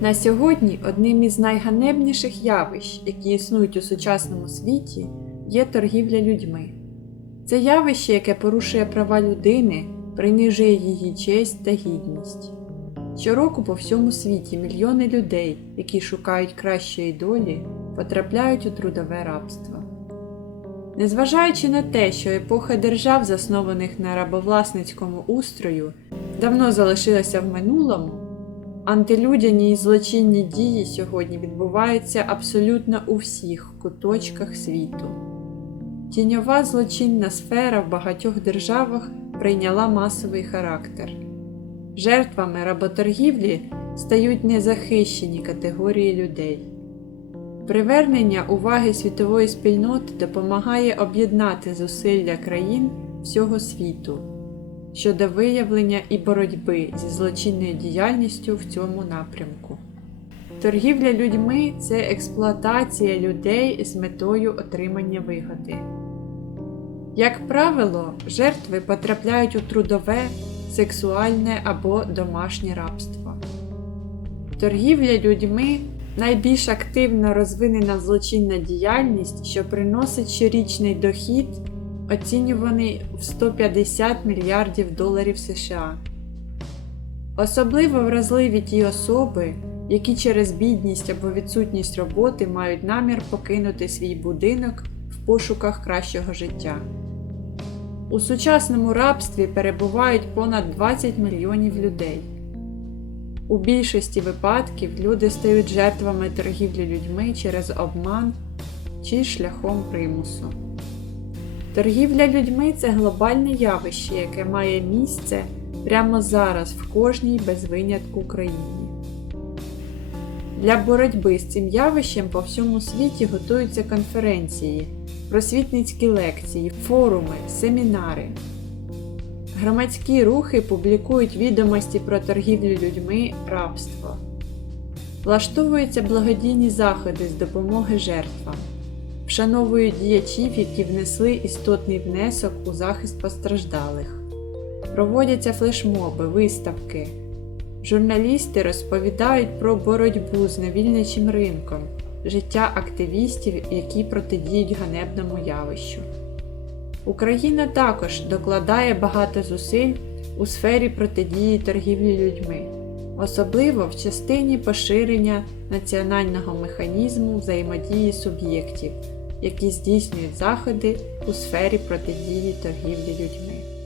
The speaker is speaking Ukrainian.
На сьогодні одним із найганебніших явищ, які існують у сучасному світі, є торгівля людьми. Це явище, яке порушує права людини, принижує її честь та гідність. Щороку по всьому світі мільйони людей, які шукають кращої долі, потрапляють у трудове рабство. Незважаючи на те, що епоха держав, заснованих на рабовласницькому устрою, давно залишилася в минулому, антилюдяні і злочинні дії сьогодні відбуваються абсолютно у всіх куточках світу. Тіньова злочинна сфера в багатьох державах прийняла масовий характер. Жертвами работоргівлі стають незахищені категорії людей. Привернення уваги світової спільноти допомагає об'єднати зусилля країн всього світу щодо виявлення і боротьби зі злочинною діяльністю в цьому напрямку. Торгівля людьми це експлуатація людей з метою отримання вигоди. Як правило, жертви потрапляють у трудове, сексуальне або домашнє рабство. Торгівля людьми найбільш активно розвинена злочинна діяльність, що приносить щорічний дохід, оцінюваний в 150 мільярдів доларів США. Особливо вразливі ті особи, які через бідність або відсутність роботи мають намір покинути свій будинок в пошуках кращого життя. У сучасному рабстві перебувають понад 20 мільйонів людей. У більшості випадків люди стають жертвами торгівлі людьми через обман чи шляхом примусу. Торгівля людьми це глобальне явище, яке має місце прямо зараз в кожній без винятку країні. Для боротьби з цим явищем по всьому світі готуються конференції, просвітницькі лекції, форуми, семінари. Громадські рухи публікують відомості про торгівлю людьми рабство. Влаштовуються благодійні заходи з допомоги жертвам, вшановують діячів, які внесли істотний внесок у захист постраждалих, проводяться флешмоби, виставки. Журналісти розповідають про боротьбу з невільничим ринком, життя активістів, які протидіють ганебному явищу. Україна також докладає багато зусиль у сфері протидії торгівлі людьми, особливо в частині поширення національного механізму взаємодії суб'єктів, які здійснюють заходи у сфері протидії торгівлі людьми.